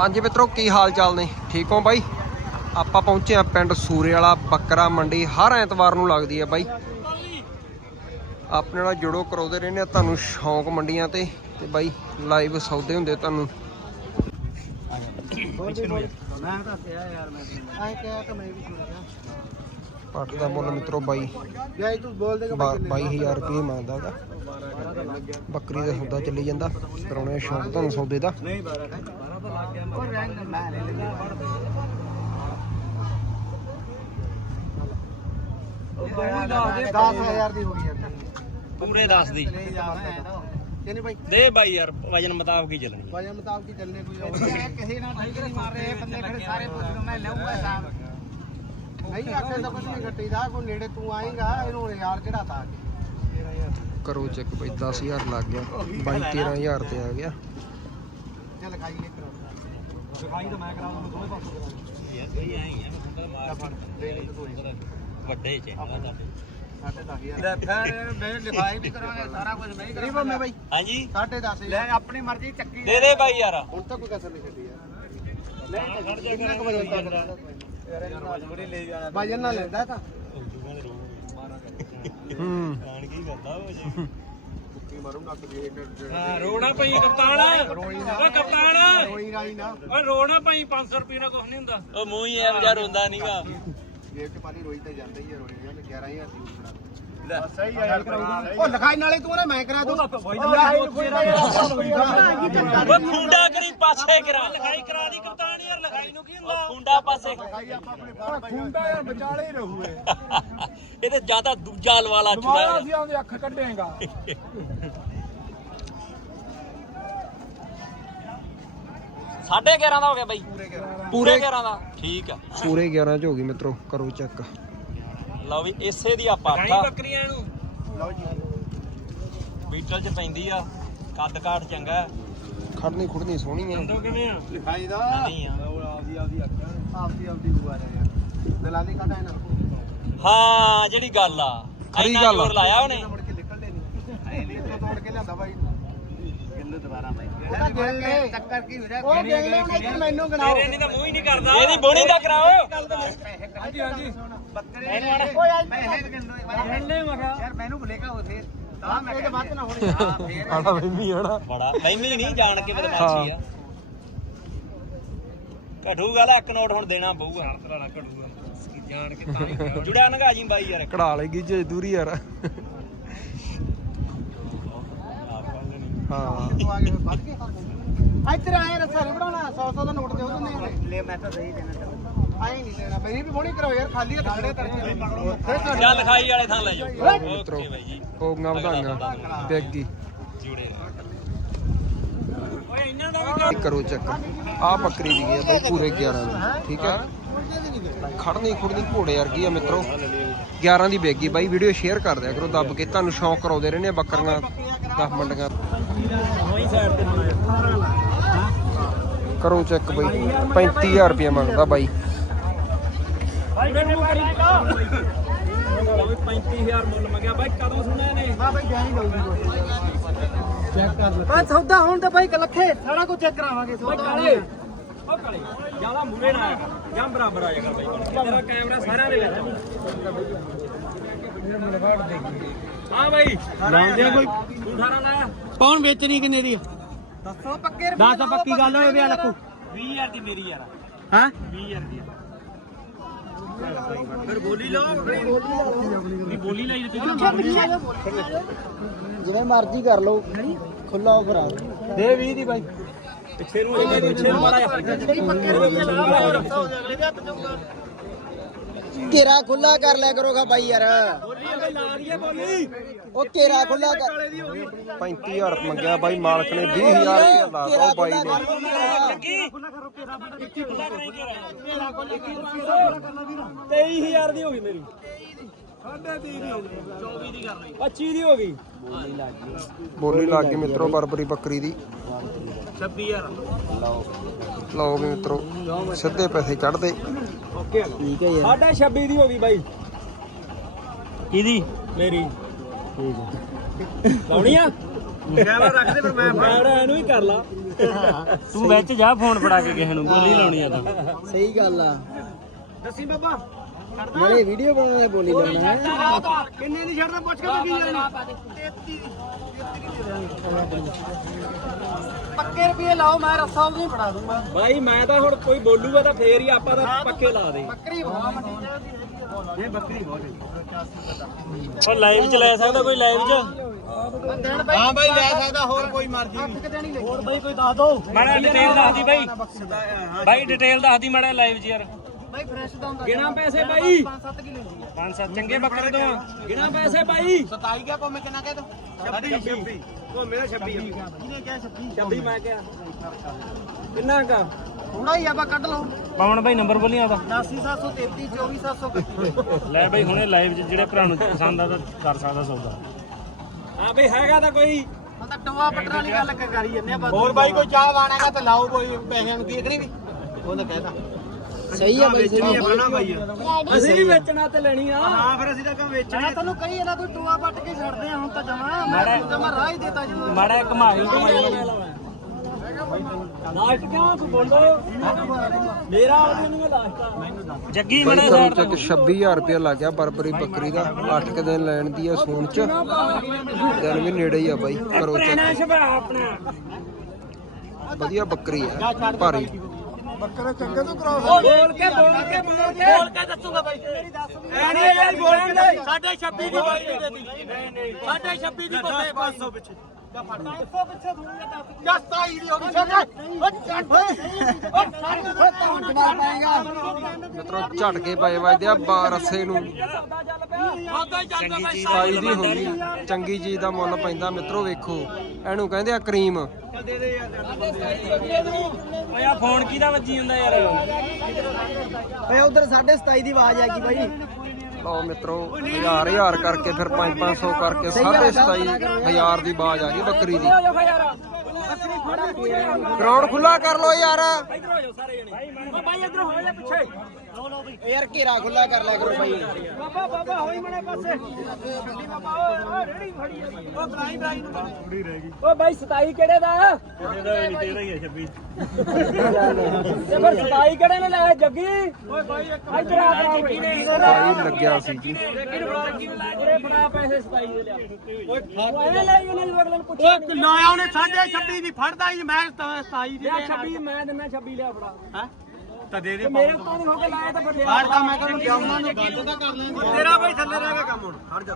ਹਾਂਜੀ ਮਿੱਤਰੋ, ਕੀ ਹਾਲ ਚਾਲ ਨੇ? ਠੀਕ ਹੋ ਬਾਈ? ਆਪਾਂ ਪਹੁੰਚੇ ਆ ਪਿੰਡ ਸੂਰੇ ਵਾਲਾ ਬੱਕਰਾ ਮੰਡੀ। ਹਰ ਐਤਵਾਰ ਨੂੰ ਲੱਗਦੀ ਹੈ ਬਾਈ। ਆਪਣੇ ਨਾਲ ਜੁੜੋ, ਕਰਾਉਂਦੇ ਰਹਿੰਦੇ ਆ ਤੁਹਾਨੂੰ ਸ਼ੌਂਕ ਮੰਡੀਆਂ ਤੇ। ਤੇ ਬਾਈ ਲਾਈਵ ਸੌਦੇ ਹੁੰਦੇ ਤੁਹਾਨੂੰ। ਪੱਟ ਦਾ ਮੁੱਲ ਮਿੱਤਰੋ ਬਾਈ। ਯਾਰ ਤੂੰ ਬੋਲ ਦੇਗਾ ਬਾ- 22000 ਰੁਪਏ ਮੰਗਦਾ ਹੈਗਾ। ਬੱਕਰੀ ਦਾ ਸੌਦਾ ਚੱਲੀ ਜਾਂਦਾ। ਕਰਾਉਣੇ ਸ਼ੌਂਕ ਤੁਹਾਨੂੰ ਸੌਦੇ ਦਾ। ਨਹੀਂ 12 12 ਤਾਂ ਲੱਗ ਗਿਆ ਉਹ ਰੈਂਕ ਮੈਂ ਲੈ ਲਿਆ 10000 ਦੀ ਹੋ ਗਈ ਯਾਰ ਪੂਰੇ ਦੱਸ ਦੀ। ਭਾਈ ਦੇ ਬਾਈ ਯਾਰ ਵਜਨ ਮੁਤਾਬਕ ਹੀ ਚੱਲਣੀ ਵਜਨ ਮੁਤਾਬਕ ਹੀ ਚੱਲਨੇ ਕੋਈ ਹੋਰ ਕਿਸੇ ਨਾਲ ਨਹੀਂ ਮਾਰ ਰਹੇ ਬੰਦੇ ਖੜੇ ਸਾਰੇ ਪੁੱਛ ਲਓ ਮੈਂ ਲਊਂਗਾ ਸਾਹਿਬ ਨਹੀਂ ਆਖੇ ਤਾਂ ਕੁਝ ਨਹੀਂ ਘੱਟੀ ਦਾ ਕੋਈ ਨੇੜੇ ਤੂੰ ਆਏਗਾ ਇਹਨੂੰ ਯਾਰ ਚੜਾਤਾ ਕਰੋ ਚੈੱਕ ਬਈ 10000 ਲੱਗ ਗਿਆ। ਬਾਈ 13000 ਤੇ ਆ ਗਿਆ। ਚੱਲ ਖਾਈਏ ਕਰੋ ਲਿਖਾਈ ਤਾਂ ਮੈਂ ਕਰਾਉਂਗਾ ਦੋਵੇਂ ਪਾਸੋਂ ਕਰਾਉਂਗਾ ਯਾਰ ਬਈ ਐਂ ਹੀ ਆ ਮੈਂ ਹੁੰਦਾ ਮਾਰ ਵੱਡੇ ਚੈਨਲ ਦਾ ਸਾਢੇ ਦਸ ਹਜ਼ਾਰ। ਫਿਰ ਮੈਂ ਲਿਖਾਈ ਵੀ ਕਰਾਂਗੇ ਸਾਰਾ ਕੁਝ ਨਹੀਂ ਕਰਾਂਗਾ। ਮੈਂ ਬਾਈ। ਹਾਂਜੀ। ਸਾਢੇ ਦਸ ਲੈ ਆਪਣੀ ਮਰਜ਼ੀ ਚੱਕੀ ਦੇ ਦੇ ਬਾਈ ਯਾਰ। ਹੁਣ ਤਾਂ ਕੋਈ ਕਸਰ ਨਹੀਂ ਛੱਡੀ ਯਾਰ। ਨਹੀਂ ਤਾਂ ਕਿੰਨਾ ਕੁ ਵਜਨ ਤੱਕ ਵਜਨ ਨਾਲ ਲੈਂਦਾ ਤਾਂ। ਹੂੰ ਆਣ ਕੀ ਕਰਦਾ ਉਹ ਜੀ। ਮਾਰੂ ਨੱਕ ਦੀ ਹਾਂ ਰੋਣਾ ਪਈ ਕਪਤਾਨ ਓ ਕਪਤਾਨ ਰੋਈ ਰਾਈ ਨਾ ਓ ਰੋਣਾ ਪਈ 500 ਰੁਪਏ ਨਾਲ ਕੁਝ ਨਹੀਂ ਹੁੰਦਾ। ਉਹ ਮੂੰਹ ਹੀ ਐ ਵਿਚਾਰ ਹੁੰਦਾ ਨਹੀਂਗਾ ਜੇਬ ਚ ਪਾਣੀ ਰੋਈ ਤਾਂ ਜਾਂਦਾ ਹੀ ਹੈ ਰੋਈ ਜਾਂਦੇ 11000 ਦੀ ਸਹੀ ਆ ਯਾਰ ਉਹ ਲਿਖਾਈ ਨਾਲੇ ਤੂੰ ਨਾ ਮੈਂ ਕਰਾ ਦੂੰ। ਉਹ ਖੁੰਡਾ ਕਰੀ ਪਾਸੇ ਕਰਾ। ਲਿਖਾਈ ਕਰਾ ਦੀ ਕਪਤਾਨ ਉਹ ਖੁੰਡਾ ਪਾਸੇ। ਖੁੰਡਾ ਯਾਰ ਵਿਚਾਲੇ ਹੀ ਰਹੂਏ ਇਹ। ਤੇ ਜ਼ਿਆਦਾ ਦੂਜਾ ਲਵਾਲਾ ਚੁਦਾ ਆਉਂਦੇ ਅੱਖ ਕੱਢੇਗਾ। ਸਾਢੇ 11 ਦਾ ਹੋ ਗਿਆ ਬਾਈ। ਪੂਰੇ 11 ਦਾ। ਠੀਕ ਆ। ਪੂਰੇ 11 ਚ ਹੋ ਗਈ ਮਿੱਤਰੋ ਕਰੋ ਚੈੱਕ ਲਓ ਵੀ ਇਸੇ ਦੀ ਆ ਪੱਠਾ ਬੱਕਰੀਆਂ ਨੂੰ ਲਓ ਜੀ। ਬੀਟਲ ਚ ਪੈਂਦੀ ਆ। ਕੱਦ ਕਾਠ ਚੰਗਾ। ਖੜਨੀ ਖੁੜਨੀ ਸੋਹਣੀ ਹੈ ਦੋ ਕਿਵੇਂ ਆ? ਲਿਖਾਈ ਦਾ। ਨਹੀਂ ਆ। ਆਪਦੀ ਆਪਦੀ ਅੱਖਾਂ ਆਪਦੀ ਆਪਦੀ ਬੁਆ ਯਾਰ ਦਲਾਲੀ ਕਾਟਾ ਇਹਨਾਂ ਨੂੰ ਹਾਂ ਜਿਹੜੀ ਗੱਲ ਆ। ਖਰੀ ਇੰਨਾ ਗੱਲ ਆ। ਜ਼ੋਰ ਲਾਇਆ ਉਹਨੇ। ਮੁੜ ਕੇ ਨਿਕਲਦੇ ਨਹੀਂ ਐ ਲੀਟਰ ਤੋੜ ਕੇ ਲਿਆਂਦਾ ਬਾਈ। ਕਿੰਨੇ ਦੁਬਾਰਾ ਬਾਈ। ਉਹ ਤਾਂ ਗਿਣ ਲੈ ਚੱਕਰ ਕੀ ਹੋ ਰਿਹਾ ਉਹ ਗਿਣ ਲੈ ਹੁਣ ਇੱਧਰ ਮੈਨੂੰ ਗਿਣਾਓ। ਤੇਰੇ ਨਹੀਂ ਤਾਂ ਮੂੰਹ ਹੀ ਨਹੀਂ ਕਰਦਾ। ਇਹਦੀ ਬੋਣੀ ਦਾ ਕਰਾਓ। ਹਾਂਜੀ ਹਾਂਜੀ। ਬੱਕਰੇ ਓਏ ਅੱਜ ਮੈਂ ਹੈਡ ਗਿਣ ਲੋ ਗਿਣ ਲੈ ਮਗਾ ਯਾਰ ਮੈਨੂੰ ਭੁਲੇਗਾ ਉਥੇ ਤਾਂ ਮੈਂ ਕਿਹਾ ਬਾਤ ਨਾ ਹੋਣੀ ਹਾਂ ਫੇਰ। ਆੜਾ ਬੇਬੀ ਆੜਾ ਬੜਾ। ਲੈਂਦੀ ਨਹੀਂ ਜਾਣ ਕੇ ਬਦਮਾਸ਼ੀ ਆ। ਘਟੂਗਾ ਲੈ ਇੱਕ ਨੋਟ ਹੁਣ ਦੇਣਾ ਪਊਗਾ। ਤਰਾਣਾ ਘੜੂਗਾ ਜਾਣ ਕੇ ਤਾਂ ਹੀ। ਜੁੜਿਆ ਨਗਾ ਜੀ ਬਾਈ ਯਾਰ। ਕਢਾ ਲੇਗੀ ਜੇ ਦੂਰੀ ਯਾਰ। ਹਾਂ। ਤੂੰ ਇੱਧਰ ਆਏ ਰਸਾ ਨਹੀਂ ਬਣਾਉਣਾ 100 100 ਦਾ ਨੋਟ ਦੇ ਉਹ ਨਹੀਂ ਲੈ ਮੈਂ ਤਾਂ ਸਹੀ ਦੇਣਾ ਆਏ ਨਹੀਂ ਦੇਣਾ ਮੇਰੀ ਵੀ ਬੋਣੀ ਕਰੋ ਯਾਰ ਖਾਲੀ ਹੱਥ ਖੜੇ ਕਰਕੇ ਫਿਰ ਚੱਲ ਲਿਖਾਈ ਵਾਲੇ ਥਾਂ ਲੈ ਜਾਓ। ਓਕੇ ਬਾਈ ਜੀ। ਹੋਗਾ ਵਧਾਂਗਾ ਪੈਗੀ ਜੁੜੇ ਰਹੋ। ਓਏ ਇਹਨਾਂ ਦਾ ਵੀ ਕਰੋ ਚੈੱਕ ਆ ਬੱਕਰੀ ਦੀ ਹੈ ਬਾਈ, ਪੂਰੇ 11 ਦੀ, ਠੀਕ ਹੈ? ਖੜਨੀ ਖੁੜਨੀ ਘੋੜੇ ਵਰਗੀ ਆ ਮਿੱਤਰੋ। 11 ਦੀ ਬੇਗੀ ਬਾਈ, ਵੀਡੀਓ ਸ਼ੇਅਰ ਕਰ ਦਿਆ ਕਰੋ, ਦੱਬ ਕੇ। ਤੁਹਾਨੂੰ ਸ਼ੌਂਕ ਕਰਾਉਂਦੇ ਰਹਿੰਦੇ ਆ ਬੱਕਰੀਆਂ 10 ਮੰਡੀਆਂ। ਕਰੋ ਚੈੱਕ ਬਾਈ। 35000 ਰੁਪਏ ਮੰਗਦਾ ਬਾਈ। 35000 ਮੁੱਲ ਮੰਗਿਆ ਬਾਈ, ਕਦੋਂ ਸੁਣਿਆ ਨੇ ਹਾਂ ਬਈ ਗਿਆ ਚੈੱਕ ਕਰ ਲੈ। ਬਸ ਸੌਦਾ ਹੁਣ ਤਾਂ ਬਾਈ ਲੱਖੇ ਸਾਰਾ ਕੁਝ ਚੈੱਕ ਕਰਾਵਾਂਗੇ ਸੌਦਾ ਕਾਲੇ। ਓ ਕਾਲੇ ਜ਼ਿਆਦਾ ਮੂਰੇ ਨਾ ਆਇਆ ਜਾਂ ਬਰਾਬਰ ਆ ਜਾਗਾ ਬਾਈ। ਤੇਰਾ ਕੈਮਰਾ ਸਾਰਿਆਂ ਦੇ ਵਿੱਚ ਹਾਂ ਬਾਈ। ਲਾਉਂਦੇ ਕੋਈ? ਤੂੰ 18 ਲਾਇਆ ਕੌਣ ਵੇਚਣੀ ਕਿੰਨੇ ਦੀ ਦੱਸੋ ਪੱਕੇ ਰੁਪਏ ਦੱਸ ਪੱਕੀ ਗੱਲ ਹੋਵੇ ਵਿਆਹ ਲੱਖੂ 20000 ਦੀ ਮੇਰੀ ਯਾਰ। ਹਾਂ? 20000 ਦੀ ਫਿਰ ਬੋਲੀ ਲਾਓ ਨਹੀਂ ਬੋਲੀ ਲਈ ਤੇ ਜਿਵੇਂ ਮਰਜ਼ੀ ਕਰ ਲਓ। ਖੁੱਲਾ ਆਫਰ ਆ ਦੇ 20 ਦੀ ਬਾਈ। ਪਿੱਛੇ ਨੂੰ ਹੋ ਪਿੱਛੇ ਨੂੰ ਜਿਹੜੀ ਪੱਕੇ ਰੁਪਏ ਲਾ ਲਓ ਰੱਖੋ ਅਗਲੇ ਦੇ ਹੱਥ ਜਾਊਗਾ ਘੇਰਾ ਖੁੱਲਾ ਕਰ ਲਿਆ ਕਰੋਗਾ ਬਾਈ ਯਾਰ। ਉਹ ਘੇਰਾ ਖੁੱਲਾ ਕਰ 35000 ਮੰਗਿਆ ਬਾਈ ਮਾਲਕ ਨੇ 20000 ਰੁਪਏ ਲਾਤਾ ਉਹ ਬਾਈ ਨੇ। 23000 ਦੀ ਹੋ ਗਈ ਮੇਰੀ 23 ਦੀ ਹੋ ਗਈ 24 ਦੀ ਕਰ ਲਈ। 25 ਦੀ ਹੋ ਗਈ। ਬੋਲੀ ਲੱਗ ਗਈ ਮਿੱਤਰੋ ਬਰਬਰੀ ਬੱਕਰੀ ਦੀ। 26000 ਲਓ ਵੀ ਮਿੱਤਰੋ ਸਿੱਧੇ ਪੈਸੇ ਚੜਦੇ ਓਕੇ। ਠੀਕ ਹੈ ਸਾਡਾ 26 ਦੀ ਹੋ ਗਈ ਬਾਈ। ਕਿਹਦੀ? ਮੇਰੀ। ਠੀਕ ਹੈ। ਲਾਉਣੀ ਆ? ਕੈਮਰਾ ਰੱਖ ਦੇ ਫਿਰ ਮੈਂ ਕੈਮਰਾ ਇਹਨੂੰ ਹੀ ਕਰ ਲਾ। ਤੂੰ ਵਿੱਚ ਜਾ ਫੋਨ ਫੜਾ ਕੇ ਕਿਸੇ ਨੂੰ ਬੋਲੀ ਲਾਉਣੀ ਆ ਤਾਂ। ਸਹੀ ਗੱਲ ਆ। ਦੱਸੀ ਬਾਬਾ ਮੇਰੇ ਵੀਡੀਓ ਬਣਾਉਣਾ ਬੋਲੀ ਲੈਣਾ ਕਿੰਨੇ ਦੀ ਛੱਡਦਾ? ਪੁੱਛ ਕੇ ਤੂੰ ਕੀ ਲੈਣਾ 33 ਪੱਕੇ ਰੁਪਏ ਲਾਓ ਮੈਂ ਰੱਸਾ ਉਹ ਨਹੀਂ ਫੜਾ ਦੂੰਗਾ। ਬਾਈ ਮੈਂ ਤਾਂ ਹੁਣ ਕੋਈ ਬੋਲੂਗਾ ਤਾਂ ਫੇਰ ਹੀ ਆਪਾਂ ਤਾਂ ਪੱਕੇ ਲਾ ਦੇ। ਬੱਕਰੀ ਬਹੁਤ ਮੰਡੀ ਇਹ ਬੱਕਰੀ ਬਹੁਤ ਉਹ ਲਾਈਵ ਚ ਲੈ ਸਕਦਾ ਕੋਈ ਲਾਈਵ ਚ? ਹਾਂ ਬਾਈ ਲੈ ਸਕਦਾ ਹੋਰ ਕੋਈ ਮਰਜ਼ੀ ਹੋਰ ਬਾਈ ਕੋਈ ਦੱਸ ਦੋ। ਮਾੜਾ ਡਿਟੇਲ ਦੱਸ ਦੀ ਬਾਈ। ਬਾਈ ਡਿਟੇਲ ਦੱਸ ਦੀ ਮਾੜਾ ਲਾਈਵ ਚ ਯਾਰ। ਬਾਈ ਫਰੈਸ਼ ਦਾ ਹੁੰਦਾ ਗਿਣਾ ਪੈਸੇ ਬਾਈ। 5-7 ਕਿਲੋ ਹੁੰਦੀ ਆ। ਪੰਜ ਸੱਤ ਚੰਗੇ ਬੱਕਰੇ ਤੋਂ ਗਿਣਾ ਪੈਸੇ ਬਾਈ। 27 ਗਿਆ ਭਾਵੇਂ ਕਿੰਨਾ ਕਹਿ ਦੋ। 26 ਉਹ ਮੇਰਾ 26 ਕਿਹਨੇ ਕਿਹਾ 26 26 ਮੈਂ ਕਿਹਾ। ਕਿੰਨਾ ਕਾ ਥੋੜਾ ਹੀ ਆਪਾਂ ਕੱਢ ਲਓ। ਪਵਨ ਬਾਈ ਨੰਬਰ ਬੋਲੀ ਆਦਾ 89733 24731 ਲੈ ਬਾਈ ਹੁਣੇ ਲਾਈਵ 'ਚ ਜਿਹੜੇ ਭਰਾ ਨੂੰ ਪਸੰਦ ਆ ਤਾਂ ਕਰ ਸਕਦਾ ਸੌਦਾ। ਹਾਂ ਬਈ ਹੈਗਾ ਤਾਂ ਕੋਈ। ਤਾਂ ਟੋਆ ਪਟਰ ਵਾਲੀ ਗੱਲ ਕਰੀ ਜੰਨੇ ਆ ਹੋਰ ਬਾਈ ਕੋਈ ਚਾਹ ਵਾਣਾਗਾ ਤਾਂ ਲਾਓ ਕੋਈ ਪੈਸਿਆਂ ਨੂੰ ਕੀ ਨਹੀਂ ਵੀ? ਉਹਨੇ ਕਹਿਤਾ ਸਹੀ ਆ ਬਾਈ ਸਹੀ ਆ। ਬਣਾ ਬਾਈ। ਅਸੀਂ ਵੀ ਵੇਚਣਾ ਤੇ ਲੈਣੀ ਆ। ਹਾਂ ਫਿਰ ਅਸੀਂ ਤਾਂ ਕੰਮ ਵੇਚਣਾ ਮੈਂ ਤੈਨੂੰ ਕਹੀ ਇਹਦਾ ਕੋਈ ਟੋਆ ਪੱਟ ਕੇ ਛੱਡਦੇ ਆ ਹੁਣ ਤਾਂ ਜਮਾ। ਮੈਂ ਜਮਾ ਰਾਹ ਹੀ ਦੇਤਾ ਜਮਾ ਮਾੜਾ ਘਮਾਈ ਲਾਸਟ ਕਿਉਂ ਤੂੰ ਬੋਲੋ ਮੇਰਾ ਆਉਂਦੇ ਨੂੰ ਲਾਸਟ ਆ ਜੱਗੀ ਬਾਈ ਮੜਾ ਕਰੋ ਸਾਈਡ ਚੱਕ 26000 ਰੁਪਏ ਲੱਗ ਗਿਆ ਬਰਬਰੀ ਬੱਕਰੀ ਦਾ 8 ਕੁ ਦਿਨ ਲੈਣ ਦੀ ਆ ਸੂਣ ਚ। ਦਿਨ ਵੀ ਨੇੜੇ ਹੀ ਆ ਬਾਈ ਕਰੋ ਨਾ ਚੱਕ ਸ਼ਬਾ ਆਪਣਾ। ਵਧੀਆ ਬੱਕਰੀ ਆ ਭਾਰੀ। ਬੱਕਰਾ ਚੰਗੇ ਤੋਂ ਕਰਾਓ ਬੋਲ ਕੇ ਬੋਲ ਕੇ ਬੋਲ ਕੇ। ਬੋਲ ਕੇ ਦੱਸੂਗਾ ਬਾਈ। ਮੇਰੀ ਦੱਸ ਵੀ ਐਣੀ ਯਾਰ ਬੋਲਣ ਦੇ ਸਾਡੇ 26 ਦੀ ਬਾਈ ਦੇ ਦਿੱਤੀ। ਨਹੀਂ ਨਹੀਂ ਸਾਡੇ 26 ਦੀ ਬੱਕਰੇ 500 ਪਿੱਛੇ। ਜਾਂ ਫੜ। 500 ਪਿੱਛੇ ਥੋੜੀ ਦੱਸ ਜਸ ਤਾਈ ਦੀ ਹੋ ਗਈ ਛੱਡ ਓ ਛੱਡ ਓ ਸਾਡੇ ਤੋਂ ਜਵਾਬ ਪਾਏਗਾ ਮਿੱਤਰੋ ਝਟਕੇ ਪਏ ਵੱਜਦੇ ਆ ਬਾ ਰਸੇ ਨੂੰ। ਚੰਗੀ ਚੀਜ਼ ਸਾਈ ਦੀ ਚੰਗੀ ਚੀਜ਼ ਦਾ ਮੁੱਲ ਪੈਂਦਾ ਮਿੱਤਰੋ ਵੇਖੋ। ਇਹਨੂੰ ਕਹਿੰਦੇ ਆ ਕਰੀਮ। ਓਏ ਆ ਫੋਨ ਕਿਹਦਾ ਵੱਜੀ ਹੁੰਦਾ ਯਾਰ? ਓਏ ਉਧਰ 27.5 ਦੀ ਆਵਾਜ਼ ਆ ਗਈ ਬਾਈ। ਲਓ ਮਿੱਤਰੋ ਹਜ਼ਾਰ ਹਜ਼ਾਰ ਕਰਕੇ ਫਿਰ 5-500 ਕਰਕੇ 27000 ਦੀ ਬਾਜ ਆ ਗਈ ਬੱਕਰੀ ਦੀ। ਗਰਾਊਂਡ ਖੁੱਲਾ ਕਰ ਲੋ ਯਾਰ। ਇਧਰ ਹੋ ਜਾਓ ਸਾਰੇ ਜਣੇ। ਓ ਬਾਈ ਇਧਰ ਹੋ ਜਾ ਪਿੱਛੇ। ਯਾਰ ਘੇਰਾ ਖੁੱਲਾ ਕਰ ਲਿਆ ਕਰੋ ਬਾਈ। ਬਾਬਾ ਬਾਬਾ ਹੋਈ ਮਣੇ ਪਾਸੇ। ਬਾਬਾ ਓ ਰੇੜੀ ਫੜੀ ਓ ਬਰਾਈ ਬਰਾਈ ਨੂੰ ਥੋੜੀ ਰਹਿ ਗਈ। ਓ ਬਾਈ 27 ਕਿਹੜੇ ਦਾ? ਤੇਰਾ ਨਹੀਂ ਤੇਰਾ ਹੀ ਹੈ 26 ਤੇ ਫਿਰ 27 ਕਿਹੜੇ ਨੇ ਲਿਆ ਜੱਗੀ? ਓਏ ਬਾਈ ਇਧਰ ਆ ਜੱਗੀ ਨੇ ਭਾਈ ਲੱਗਿਆ ਸੀ ਜੀ। ਜੱਗੀ ਨੂੰ ਫੜਾ ਜੱਗੀ ਨੂੰ ਲੈ ਉਰੇ ਫੜਾ ਪੈਸੇ 27 ਦੇ ਲਿਆ। ਓਏ ਲਈ ਉਹਨੇ ਅਗਲੇ ਨੂੰ ਪੁੱਛਿਆ ਨਾ। ਉਹਨੇ 26 ਦੀ ਫੜਦਾ ਹੀ ਮੈਂ 27 ਦੀ ਲਿਆ 26 ਮੈਂ ਦਿੰਦਾ 26 ਲਿਆ ਫੜਾ। ਹੈ? ਤਾਂ ਦੇ ਦੇ ਮੇਰੇ ਤੋਂ ਨਹੀਂ ਹੋ ਕੇ ਲਾਇਆ ਤਾਂ ਫਿਰ ਫੜ ਤਾਂ ਮੈਂ ਤੈਨੂੰ ਜਾਉਣਾ ਨੂੰ ਗੱਲ ਤਾਂ ਕਰ ਲੈਂਦੀ ਤੇਰਾ ਬਾਈ ਥੱਲੇ ਰਹਿ ਗਿਆ ਕੰਮ ਹੁਣ ਹਟ ਜਾ।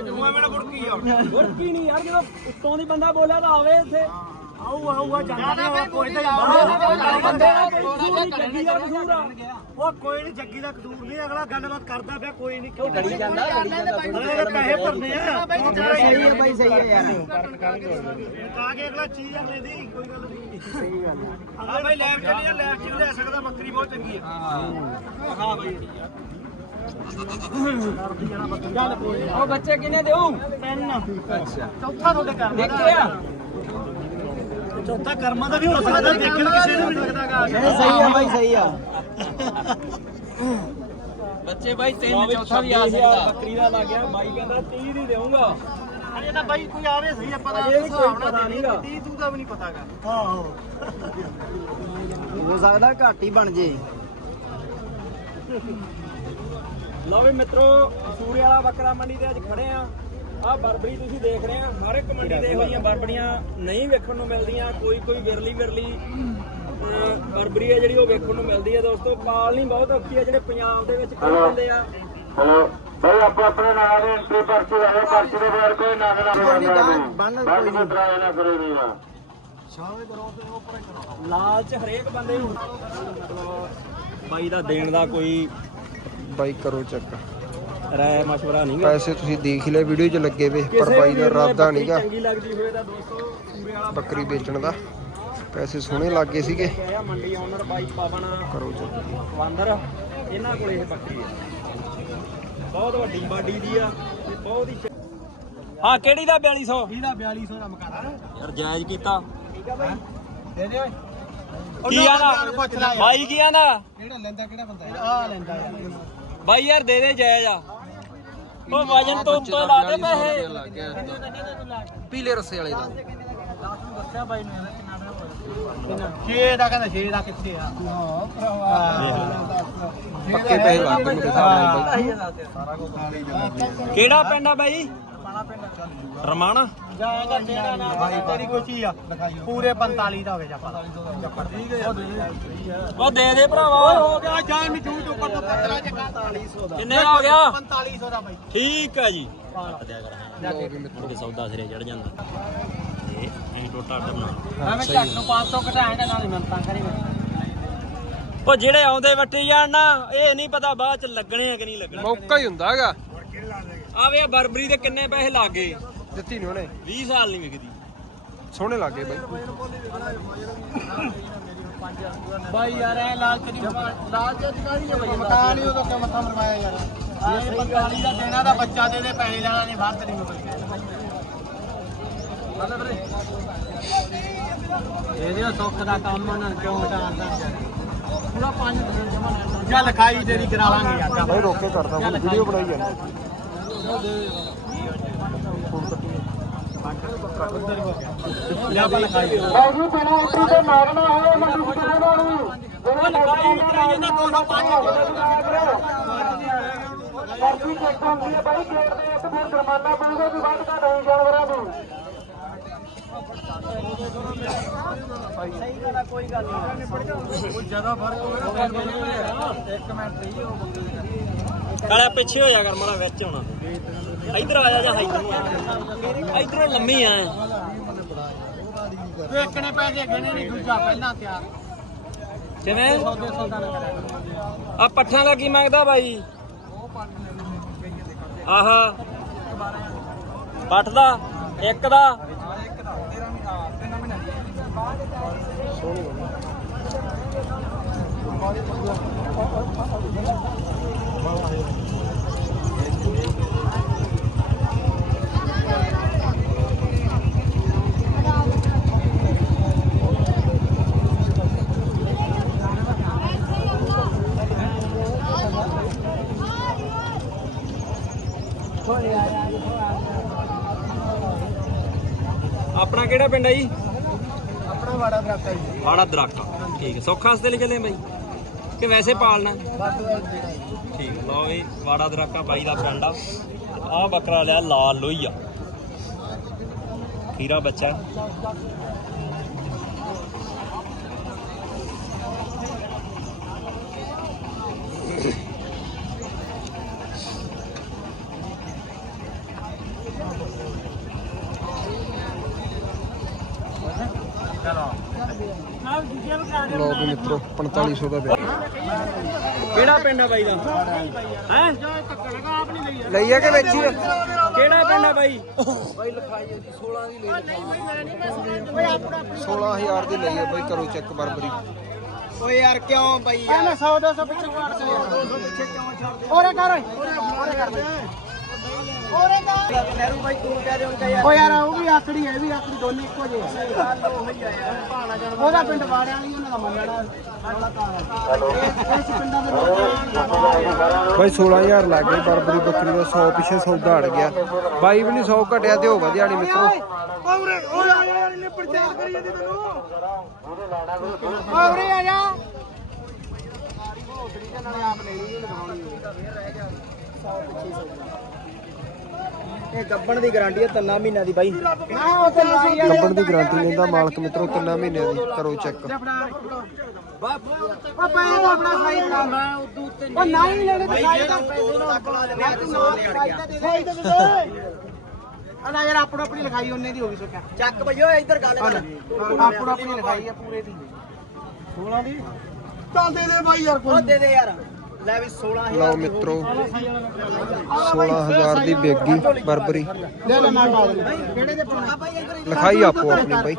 ਤੂੰ ਐਵੇਂ ਨਾ ਬੁੜਕੀ ਆ ਹੋਰ ਕੀ ਨਹੀਂ ਯਾਰ ਜਦੋਂ ਉੱਤੋਂ ਦੀ ਬੰਦਾ ਬੋਲਿਆ ਤਾਂ ਆਵੇ ਇੱਥੇ। ਆਊ ਆਊਗਾ ਜਾਂਦਾ ਕੋਈ ਤਾਂ ਬੰਦੇ ਦਾ ਕੋਈ ਕਸੂਰ ਨਹੀਂ ਜੱਗੀ ਦਾ ਕਸੂਰ ਆ। ਉਹ ਕੋਈ ਨਹੀਂ ਜੱਗੀ ਦਾ ਕਸੂਰ ਨਹੀਂ ਅਗਲਾ ਗੱਲਬਾਤ ਕਰਦਾ ਪਿਆ ਕੋਈ ਨਹੀਂ। ਕਿਉਂ ਡਰੀ ਜਾਂਦਾ? ਅਗਲੇ ਪੈਸੇ ਭਰਨੇ ਆ। ਸਹੀ ਹੈ ਬਾਈ ਸਹੀ ਹੈ ਯਾਰ। ਕਾ ਕੇ ਅਗਲਾ ਚੀਜ਼ ਅਗਲੇ ਦੀ ਕੋਈ ਗੱਲ ਨਹੀਂ। ਸਹੀ ਗੱਲ ਆ ਬਾਈ ਲੈਬ ਚੱਲੀ ਆ ਲੈਬ ਚ ਲੈ ਸਕਦਾ ਬੱਕਰੀ ਬਹੁਤ ਚੰਗੀ ਹੈ ਹਾਂ ਬਾਈ। ਉਹ ਬੱਚੇ ਕਿੰਨੇ ਦੇਉ ਤਿੰਨ। ਅੱਛਾ। ਚੌਥਾ ਤੁਹਾਡੇ ਕਰਮ ਦਾ। ਦੇਖਿਆ? ਚੌਥਾ ਕਰਮਾਂ ਦਾ ਵੀ ਹੋ ਸਕਦਾ ਦੇਖਣ ਕਿਸੇ ਨੂੰ ਵੀ ਲੱਗਦਾਗਾ। ਸਹੀ ਆ ਬਾਈ ਸਹੀ ਆ। ਬੱਚੇ ਬਾਈ ਤਿੰਨ ਚੌਥਾ ਵੀ ਆ ਸਕਦਾ। ਬੱਕਰੀ ਦਾ ਲੱਗ ਗਿਆ। ਬਾਈ ਕਹਿੰਦਾ 30 ਦੀ ਦੇਊਂਗਾ। ਅਜੇ ਤਾਂ ਬਾਈ ਕੋਈ ਆਵੇ ਸਹੀ ਆਪਾਂ ਦਾ ਅਜੇ ਵੀ ਕੋਈ ਪਤਾ ਨਹੀਂਗਾ 30 ਤੂੰ ਦਾ ਵੀ ਨਹੀਂ ਪਤਾਗਾ ਆਹੋ। ਹੋ ਸਕਦਾ ਘੱਟ ਹੀ ਬਣ ਜੇ। ਲਓ ਵੀ ਮਿੱਤਰੋ ਸੂਰੇ ਵਾਲਾ ਬੱਕਰਾ ਮੰਡੀ ਤੇ ਅੱਜ ਖੜੇ ਆ। ਆ ਬਰਬਰੀ ਤੁਸੀਂ ਦੇਖ ਰਹੇ ਆ। ਹਰ ਇੱਕ ਮੰਡੀ ਦੇ ਇਹੋ ਜਿਹੀਆਂ ਬਰਬਰੀਆਂ ਨਹੀਂ ਵੇਖਣ ਨੂੰ ਮਿਲਦੀਆਂ। ਕੋਈ ਕੋਈ ਵਿਰਲੀ ਵਿਰਲੀ ਅਹ, ਬਰਬਰੀ ਹੈ ਜਿਹੜੀ ਉਹ ਵੇਖਣ ਨੂੰ ਮਿਲਦੀ ਹੈ। ਦੋਸਤੋ ਪਾਲਣੀ ਬਹੁਤ ਔਖੀ ਹੈ ਜਿਹੜੇ ਪੰਜਾਬ ਦੇ ਵਿੱਚ ਕਰ ਦਿੰਦੇ ਆ। ਹੈਲੋ ਭਾਈ ਆਪੋ ਆਪਣੇ ਨਾਂ ਦੇ ਐਂਟਰੀ ਪਰਚੀ ਰਹੇ ਪਰਚੀ ਦੇ ਬਗੈਰ ਕੋਈ ਨਾਂ ਨਾ ਬੰਦ ਮੁਦਰਾ ਨਾ ਕਰੇ ਨਹੀਂ ਨਾ ਲਾਲਚ ਹਰੇਕ ਬੰਦੇ ਨੂੰ। ਬਾਈ ਦਾ ਦੇਣ ਦਾ ਕੋਈ ਬਾਈ ਕਰੋ ਚੱਕ ਰਾਏ ਮਸ਼ਵਰਾ ਨਹੀਂ ਪੈਸੇ ਤੁਸੀਂ ਦੇਖ ਲਿਆ ਵੀਡੀਓ 'ਚ ਲੱਗੇ ਵੇ ਪਰ ਬਾਈ ਦਾ ਇਰਾਦਾ ਨਹੀਂਗਾ ਚੰਗੀ ਲੱਗਦੀ ਹੋਵੇ ਤਾਂ ਦੋਸਤੋ ਸੂਰੇ ਵਾਲਾ ਬੱਕਰੀ ਵੇਚਣ ਦਾ। ਪੈਸੇ ਸੋਹਣੇ ਲੱਗੇ ਸੀਗੇ। ਮੰਡੀ ਓਨਰ ਬਾਈ ਪਵਨ ਕਰੋ ਚੱਕ ਵਾਂਦਰ ਇਹਨਾਂ ਕੋਲ ਇਹ ਬੱਕਰੀ ਹੈ ਬਹੁਤ ਵੱਡੀ ਬਾਡੀ ਦੀ ਆ ਤੇ ਬਹੁਤ ਹੀ ਹਾਂ ਕਿਹੜੀ ਦਾ 4200 ਇਹਦਾ 4200 ਦਾ ਮਕਾਨ ਯਾਰ ਜਾਇਜ਼ ਕੀਤਾ। ਦੇ ਦੇ। ਓਏ ਕੀ ਆਂਦਾ ਬਾਈ ਕੀ ਆਂਦਾ ਕਿਹੜਾ ਲੈਂਦਾ ਕਿਹੜਾ ਬੰਦਾ ਆ ਲੈਂਦਾ ਯਾਰ। ਬਾਈ ਯਾਰ ਦੇ ਦੇ ਜਾਇਜ਼ ਆ। ਉਹ ਵਜਨ ਤੋਂ ਉੱਤੇ ਲਾ ਦੇ ਪੈਸੇ। ਪੀਲੇ ਰਸੇ ਵਾਲੇ ਦਾ। ਦੱਸਿਆ ਬਾਈ ਨੂੰ ਕਿੰਨਾ 6 ਦਾ ਕਹਿੰਦਾ 6 ਦਾ ਕਿੱਥੇ ਆ? ਪੱਕੇ ਪੈਸੇ ਲੱਗ ਗਏ ਮੇਰੇ ਹਿਸਾਬ ਨਾਲ ਬਾਈ ਕਿਹੜਾ ਪਿੰਡ ਆ ਬਾਈ? ਰਮਾਣਾ ਜਾਏਗਾ ਤੇਰਾ ਨਾ ਤੇਰੀ ਕੋਈ ਚੀਜ਼ ਆ। ਪੂਰੇ 45 ਦਾ ਹੋਵੇ ਜੱਪਾ ਠੀਕ ਹੈ। ਉਹ ਦੇ ਦੇ। ਭਰਾਵਾ। ਹੋ ਗਿਆ ਮਿੱਠੂ ਤੋਂ ਉੱਪਰ ਤੋਂ 15 ਚ 4500 ਦਾ। ਕਿੰਨੇ ਦਾ ਹੋ ਗਿਆ? 4500 ਦਾ ਬਾਈ। ਠੀਕ ਆ ਜੀ। ਲਓ ਵੀ ਮਿੱਤਰੋ ਕਿ। ਸੌਦਾ ਸਿਰੇ ਚੜ ਜਾਂਦਾ। ਤੇ ਅਸੀਂ ਟੋਟਾ ਬਣਾ ਮੈਂ ਘੱਟ ਨੂੰ 500 ਘਟਾਏਗਾ ਨਾਲ ਮੈਂ ਤਾਂ ਕਰੀ ਉਹ ਜਿਹੜੇ ਆਉਂਦੇ ਵੱਟੀ ਜਾਣ ਨਾ ਇਹ ਨਹੀਂ ਪਤਾ ਬਾਅਦ ਚ ਲੱਗਣੇ ਆ ਕਿ ਨਹੀਂ ਲੱਗਣੇ। ਮੌਕਾ ਹੀ ਹੁੰਦਾ ਹੈਗਾ। ਆਵੇ ਬਰਬਰੀ ਦੇ ਕਿੰਨੇ ਪੈਸੇ ਲੱਗੇ? ਦਿੱਤੀ ਨਹੀਂ ਉਹਨੇ। 20 ਸਾਲ ਨਹੀਂ ਵਿਕਦੀ। ਸੋਹਣੇ ਲੱਗੇ ਬਾਈ। ਬਾਈ ਯਾਰ ਇਹ ਲਾਲਚ ਦੀ ਲਾਲਚ ਅਧਿਕਾਰੀ ਹੈ ਬਾਈ। ਮਕਾਨ ਹੀ ਉਦੋਂ ਕਿਉਂ ਮੱਥਾ ਮਰਵਾਇਆ ਯਾਰ। ਇਹ 45 ਦਾ ਦੇਣਾ ਦਾ ਬੱਚਾ ਦੇ ਦੇ ਪੈਸੇ ਲੈਣਾ ਨਹੀਂ ਬਾਹਰ ਤੇਰੀ ਕੋਈ ਇਹਦੇ ਸੁੱਖ ਦਾ ਕੰਮ ਉਹਨਾਂ ਕਿਉਂ ਹਟਾਉਂਦਾ ਪੂਰਾ 5 ਦਿਨ ਜਮਾ ਜਾਂ ਲਿਖਾਈ ਤੇਰੀ ਕਰਾ ਲਾਂਗੇ ਯਾਰ ਬਾਈ ਰੋਕ ਕੇ ਕਰਦਾ ਵੀਡੀਓ ਬਣਾਈ ਜਾਂਦਾ। ਜਾਂ ਆਪਾਂ ਲਿਖਾਈ ਬਾਈ ਜੀ ਬਿਨਾਂ ਐਂਟਰੀ ਤੇ ਮਾਰਨਾ ਹੈ ਮੰਡੀ ਵਿਚਾਰੇ ਵਾਲੀ ਜਿਹੜੇ ਲਿਖਾਈ ਉਤਰਾਈ ਜਾਂਦਾ 205 ਪਰਚੀ ਚੈੱਕ ਹੁੰਦੀ ਹੈ ਬਾਈ ਗੇਟ ਦੇ ਇੱਕ ਫਿਰ ਜੁਰਮਾਨਾ ਪਊਗਾ ਵੀ ਵੱਧ ਘੱਟ ਨਹੀਂ ਜਾਨਵਰਾਂ ਨੂੰ। ਸਹੀ ਗੱਲ ਆ ਕੋਈ ਗੱਲ ਨਹੀਂ ਕੋਈ ਜ਼ਿਆਦਾ ਫ਼ਰਕ ਹੋਵੇ ਇੱਕ ਮਿੰਟ ਰਹੀ ਉਹ ਬੰਦੇ ਕਾਲਾ ਪਿੱਛੇ ਹੋ ਜਾ ਕਰ ਮਾੜਾ ਵਿੱਚ ਹੋਣਾ। ਇੱਧਰ ਆ ਜਾ ਜਾਂ ਇੱਧਰ ਨੂੰ ਆ ਇੱਧਰੋਂ ਲੰਮੀ ਆ। ਵੇਖਣੇ ਪੈਸੇ ਗਿਣੇ ਨਹੀਂ ਦੂਜਾ ਪਹਿਲਾਂ ਤਿਆਰ। ਕਿਵੇਂ? ਸੌਦੇ ਸੌਦਾ ਨਾ ਕਰਿਆ ਆ ਪੱਠਾਂ ਦਾ ਕੀ ਮੰਗਦਾ ਬਾਈ? ਆਹਾ। ਪੱਠ ਦਾ ਇੱਕ ਦਾ। ਆਪਣਾ ਕਿਹੜਾ ਪਿੰਡ ਹੈ ਜੀ? ਆਪਣਾ ਵਾੜਾ ਫਰਾਕਾ ਜੀ। ਆੜਾ ਦਰਾਕਾ ਠੀਕ ਹੈ। ਸੌਖਾ ਵਾਸਤੇ ਲੈ ਚੱਲੇ ਬਾਈ? ਕਿ ਵੈਸੇ ਪਾਲਣਾ। ਠੀਕ ਲਓ ਵੀ ਵਾੜਾ ਦਰਾਕਾ ਬਾਈ ਦਾ ਪਿੰਡ ਆ। ਆ ਬੱਕਰਾ ਲਿਆ ਲਾਲ ਲੋਹੀਆ। ਖੀਰਾ ਬੱਚਾ। ਵੀ ਮਿੱਤਰੋ 4500 ਦਾ ਪਿਆ ਕਿਹੜਾ ਪਿੰਡ ਆ ਬਾਈ ਦਾ? ਹੈ? ਲਈ ਆ ਕਿ ਵੇਚੀ ਆ ਕਿਹੜਾ ਪਿੰਡ ਆ ਬਾਈ? 16000 ਦੀ ਲਈ ਆ ਬਾਈ ਕਰੋ ਚੈੱਕ ਬਰਬਰੀ। ਓਏ ਯਾਰ ਕਿਉਂ ਬਈ ਯਾਰ? ਮੈਂ 100 200 ਪਿੱਛੇ। ਘਾਟ ਚਲੇ 200 ਪਿੱਛੇ ਕਿਉਂ ਛੱਡ ਓਰੇ ਕਰ ਓਏ ਓਰੇ ਕਰ। ਬਈ ਓਰੇ ਕਰ। ਨਹਿਰੂ ਬਾਈ ਤੂੰ ਕਹਿ ਰਹੇ ਹੁੰਦਾ ਯਾਰ ਓ ਯਾਰ ਉਹ ਵੀ ਆਕੜੀ ਹੈ ਇਹ ਵੀ ਆਕੜੀ ਦੋਨੇ ਇੱਕੋ ਜਿਹੇ। ਆ ਉਹਦਾ ਪਿੰਡ ਵਾੜਿਆਂ ਵਾਲੀ ਉਹਨਾਂ ਦਾ ਮੰਨਣਾ ਅਗਲਾ ਤਾਂ ਇਸ ਪਿੰਡਾਂ ਦੇ ਲੋਕ ਬਾਈ 16000 ਲੱਗ ਬਰਬਰੀ ਬੱਕਰੀ ਦਾ 100 ਪਿੱਛੇ ਸੌਦਾ ਅੜ ਗਿਆ। ਬਾਈ ਵੀ ਨਹੀਂ 100 ਘਟਿਆ ਤੇ ਹੋ ਵਧਿਆ ਨਹੀਂ ਮਿੱਤਰੋ ਓਰੇ ਓਏ ਆ ਯਾਰ ਇਹਨੇ ਪ੍ਰਚਾਰ ਕਰੀ ਜਾਂਦੀ ਤੈਨੂੰ। ਓਰੇ ਆ ਜਾ। ਇਹ ਗੱਬਣ ਦੀ ਗਾਰੰਟੀ ਹੈ ਤਿੰਨਾਂ ਮਹੀਨਿਆਂ ਦੀ ਬਾਈ। ਕੱਪੜ ਦੀ ਗਾਰੰਟੀ ਲੈਂਦਾ ਮਾਲਕ ਮਿੱਤਰੋ ਤਿੰਨਾਂ ਮਹੀਨਿਆਂ ਦੀ ਕਰੋ ਚੈੱਕ ਪਾਪਾ ਇਹ ਤਾਂ ਆਪਣਾ ਸਾਈਜ਼ ਨਾ ਮੈਂ ਉਦੋਂ ਉੱਤੇ ਉਹ ਨਹੀਂ ਲੈਣੇ ਤੇ ਸਾਈਜ਼ ਦਾ ਪੈਸੇ ਨਾ ਆਪਣਾ ਲਿਆ ਤੂੰ ਨਾ ਸਾਈਜ਼ ਦਾ ਦੇ ਦੇ ਸਾਈਜ਼ ਦਾ। ਦੇ ਦੇ ਅਲਾ ਯਾਰ ਆਪੋ ਆਪਣੀ ਲਿਖਾਈ ਉਹਨੇ ਦੀ ਹੋ ਗਈ ਸੋਚਿਆ। ਚੱਕ ਬਈਓ ਇੱਧਰ ਗੱਲ ਕਰ। ਆਪੋ ਆਪਣੀ ਲਿਖਾਈ ਆ ਪੂਰੇ ਦੀ। 16 ਦੀ ਚੱਲ ਦੇ ਦੇ ਬਾਈ ਯਾਰ ਕੋਈ ਦੇ ਦੇ ਯਾਰ। ਲੈ ਵੀ 16000 ਲਓ ਮਿੱਤਰੋ 16000 ਦੀ ਬੇਗੀ ਬਰਬਰੀ ਲੈ ਲੈ ਪਾ ਕਿਹੜੇ ਦੇ ਲਿਖਾਈ ਆਪੋ ਆਪਣੀ ਬਾਈ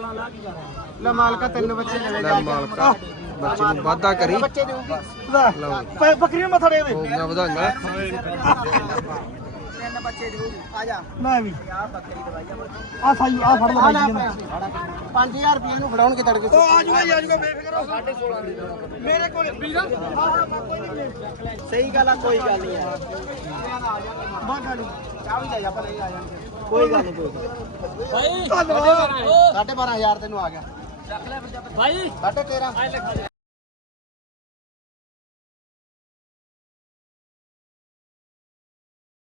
ਲੈ ਮਾਲਕਾ ਤਿੰਨ ਬੱਚੇ ਲੈ ਲੈ ਮਾਲਕਾ ਬੱਚੇ ਨੂੰ ਵਾਧਾ ਕਰੀ ਬੱਚੇ ਦੇਊਗੀ ਲਓ ਬੱਕਰੀਆਂ ਮੱਥਾ ਦੇ ਵਧਾਈਆਂ ਤਿੰਨ ਬੱਚੇ ਦੇਊਗੀ ਆ ਜਾ। ਮੈਂ ਵੀ। ਆ ਬੱਕਰੀ ਦਵਾਈ ਆ ਆ ਸਾਈ ਆ ਫੜ ਆ ਲੈ ਲੈ 5000 ਰੁਪਏ ਨੂੰ ਫੜਾਉਣਗੇ ਤੜਕੇ ਉਹ ਆ ਜੂਗਾ ਆ ਜੂਗਾ ਬੇਫਿਕਰ ਹੋ। 16.5 ਦੀ ਮੇਰੇ ਕੋਲ ਵੀਰਾ। ਸਹੀ ਗੱਲ ਆ ਕੋਈ ਗੱਲ ਨਹੀਂ ਆ। ਬਾਹਰ ਗਾੜੀ ਚਾਹ ਵੀ ਲੈ ਜਾ ਆਪਾਂ ਲੈ ਆ ਜਾਣਗੇ। ਕੋਈ ਗੱਲ ਨਹੀਂ। ਕੋਈ ਭਾਈ ਧੰਨਵਾਦ। ਸਾਢੇ 12000 ਤੈਨੂੰ ਆ ਗਿਆ। ਭਾਈ ਸਾਢੇ 13